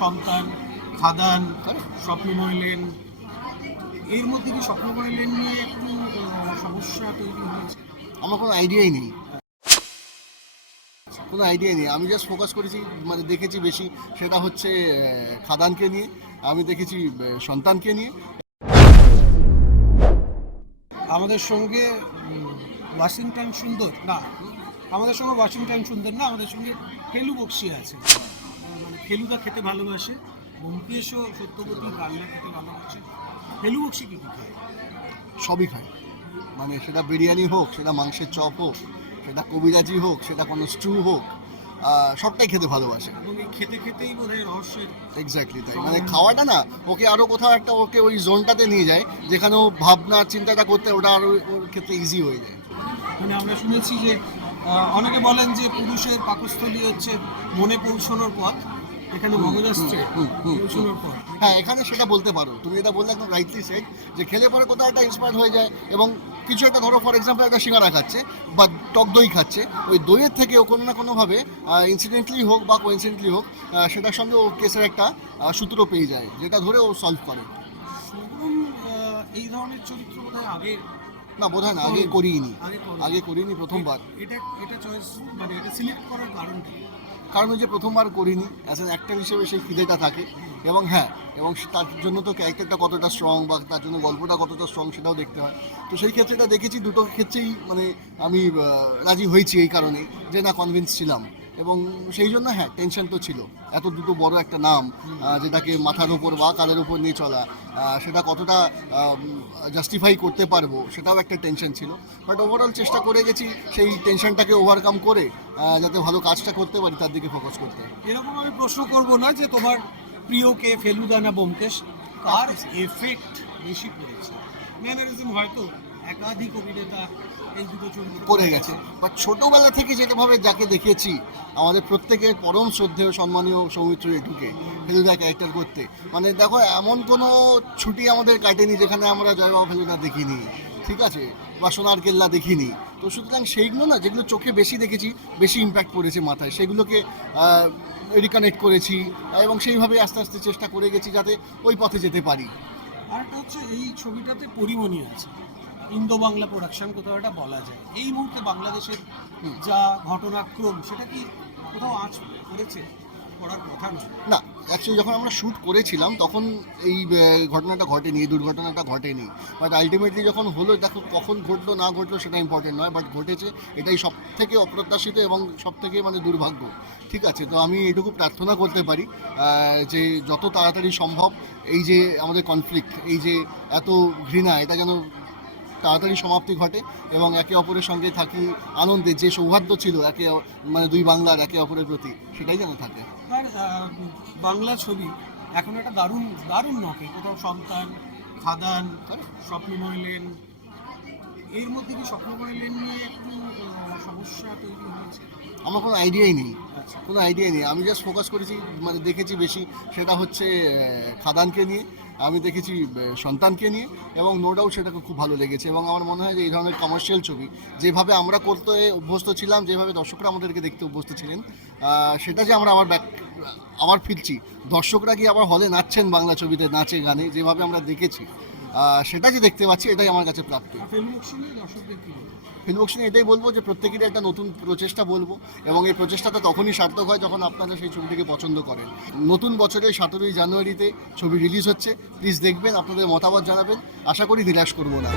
সন্তান খাদান স্বপ্নময় লেন এর মধ্যে কি স্বপ্নময় লেন নিয়ে একটু সমস্যা তৈরি হয়েছে? আমার কোনো আইডিয়াই নেই। কোনো আইডিয়া নেই। আমি জাস্ট ফোকাস করেছি মানে দেখেছি বেশি। সেটা হচ্ছে খাদানকে নিয়ে। আমি দেখেছি সন্তানকে নিয়ে। আমাদের সঙ্গে ওয়াশিংটন সুন্দর না আমাদের সঙ্গে ওয়াশিংটন সুন্দর না আমাদের সঙ্গে ফেলু বক্সি আছে। ফেলুদা খেতে ভালোবাসে ব্যোমকেশও সত্যবতী রান্না খেতে ভালোবাসে। ফেলু বক্সি কি কি খায়? সবই খায়। মানে সেটা বিরিয়ানি হোক সেটা মাংসের চপ হোক সেটা কবিরাজি হোক সেটা কোনো স্টু হোক সবটাই খেতে ভালোবাসে। খেতে খেতেই বোধ হয় রহস্যের এক্স্যাক্টলি তাই। মানে খাওয়াটা না ওকে আরও কোথাও একটা ওকে ওই জোনটাতে নিয়ে যায় যেখানে ও ভাবনা চিন্তাটা করতে ওটা আরও ওর ক্ষেত্রে ইজি হয়ে যায়। মানে আমরা শুনেছি যে অনেকে বলেন যে পুরুষের পাকস্থলী হচ্ছে মনে পৌঁছানোর পথ এখানে পৌঁছানোর হ্যাঁ এখানে সেটা বলতে পারো। তুমি এটা বললে একদম রাইটলি সেট যে খেলে পরে কোথাও একটা ইন্সপায়ার হয়ে যায় এবং কিছু একটা ধরো ফর এক্সাম্পল একটা সিঙ্গারা খাচ্ছে বা টক দই খাচ্ছে ওই দইয়ের থেকে ও কোনো না কোনোভাবে ইনসিডেন্টলি হোক বা কোইন্সিডেন্টলি হোক সেটার সঙ্গে ও কেসের একটা সূত্র পেয়ে যায় যেটা ধরে ও সলভ করে। এই ধরনের চরিত্র বোধ হয় আগে না বোধ হয় না আগে করিনি। আগে করেনি। প্রথমবার। এটা এটা চয়েস মানে এটা সিলেক্ট করার? কারণ ওই যে প্রথমবার করিনি অ্যাজ অ্যান অ্যাক্টর হিসেবে সেই খিদেটা থাকে। এবং হ্যাঁ এবং তার জন্য তো ক্যারেক্টারটা কতটা স্ট্রং বা তার জন্য গল্পটা কতটা স্ট্রং সেটাও দেখতে হয়। তো সেই ক্ষেত্রে এটা দেখেছি দুটো ক্ষেত্রেই মানে আমি রাজি হয়েছি এই কারণে যে না কনভিন্স ছিলাম। এবং সেই জন্য হ্যাঁ টেনশন তো ছিল। এত দুটো বড় একটা নাম যেটাকে মাথার উপর বা কালের উপর নিয়ে চলা সেটা কতটা জাস্টিফাই করতে পারব, সেটাও একটা টেনশন ছিল। বাট ওভারঅল চেষ্টা করে গেছি সেই টেনশনটাকে ওভারকাম করে যাতে ভালো কাজটা করতে পারি, তার দিকে ফোকাস করতে। এরকম আমি প্রশ্ন করব না যে তোমার প্রিয় কে ফেলুদা না বোমকেশ কার এফেক্ট বেশি পড়েছে? ম্যানারিজম হয়তো একাধিক অভিনেতা এই দুটো চরিত্র করে গেছে। বাট ছোটোবেলা থেকে যেভাবে যাকে দেখেছি আমাদের প্রত্যেকের পরম শ্রদ্ধেয় সম্মানীয় সৌমিত্র এটুকে ফেলুদা ক্যারেক্টার করতে। মানে দেখো এমন কোনো ছুটি আমাদের কাটেনি যেখানে আমরা জয়বাবা ফেলুদা দেখিনি। ঠিক আছে? বা সোনার কেল্লা দেখিনি। তো সুতরাং সেইগুলো না যেগুলো চোখে বেশি দেখেছি বেশি ইম্প্যাক্ট পড়েছে মাথায় সেগুলোকে রিকানেক্ট করেছি এবং সেইভাবে আস্তে আস্তে চেষ্টা করে গেছি যাতে ওই পথে যেতে পারি। আর একটা হচ্ছে এই ছবিটাতে পরিমণি আছে। ইন্দো বাংলা প্রোডাকশন কোথাও এটা বলা যায়। এই মুহূর্তে বাংলাদেশের যা ঘটনাক্রম সেটা কি কোথাও আঁচ করেছে? করার কথা নয়। না অ্যাকচুয়ালি যখন আমরা শ্যুট করেছিলাম তখন এই ঘটনাটা ঘটেনি এই দুর্ঘটনাটা ঘটেনি। বাট আলটিমেটলি যখন হলো দেখো কখন ঘটলো না ঘটলো সেটা ইম্পর্টেন্ট নয়। বাট ঘটেছে এটাই সব থেকে অপ্রত্যাশিত এবং সব থেকে মানে দুর্ভাগ্য। ঠিক আছে তো আমি এটুকু প্রার্থনা করতে পারি যে যত তাড়াতাড়ি সম্ভব এই যে আমাদের কনফ্লিক্ট এই যে এত ঘৃণা এটা যেন তাড়াতাড়ি সমাপ্তি ঘটে এবং একে অপরের সঙ্গে থাকি আনন্দে যে সৌহার্দ্য ছিল একে মানে দুই বাংলার একে অপরের প্রতি সেটাই যেন থাকে। বাংলা ছবি এখন একটা দারুণ দারুণ নকে। কোথাও সন্তান খাদান স্বপ্নময় লেন এর মধ্যে কি স্বপ্নময় লেন নিয়ে একটু সমস্যা তৈরি হয়েছে? আমার কোনো আইডিয়াই নেই। কোনো আইডিয়া নেই। আমি জাস্ট ফোকাস করেছি মানে দেখেছি বেশি। সেটা হচ্ছে খাদানকে নিয়ে। আমি দেখেছি সন্তানকে নিয়ে। এবং নো ডাউট সেটাকে খুব ভালো লেগেছে। এবং আমার মনে হয় যে এই ধরনের কমার্শিয়াল ছবি, যেভাবে আমরা করতে অভ্যস্ত ছিলাম, যেভাবে দর্শকরা আমাদেরকে দেখতে অভ্যস্ত ছিলেন সেটা যে আমরা আবার ব্যাক আবার ফিরছি। দর্শকরা কি আবার হলে নাচছেন বাংলা ছবিতে, নাচে, গানে, যেভাবে আমরা দেখেছি। সেটা যে দেখতে পাচ্ছি এটাই আমার কাছে প্রাপ্ত। ফিল্ম অপশনে দর্শকদের কি এটাই বলব যে প্রত্যেকেরই একটা নতুন প্রচেষ্টা বলব এবং এই প্রচেষ্টাটা তখনই সার্থক হয় যখন আপনারা সেই ছবিটিকে পছন্দ করেন। নতুন বছরের সতেরোই জানুয়ারিতে ছবি রিলিজ হচ্ছে প্লিজ দেখবেন আপনাদের মতামত জানাবেন। আশা করি নিরাশ করব না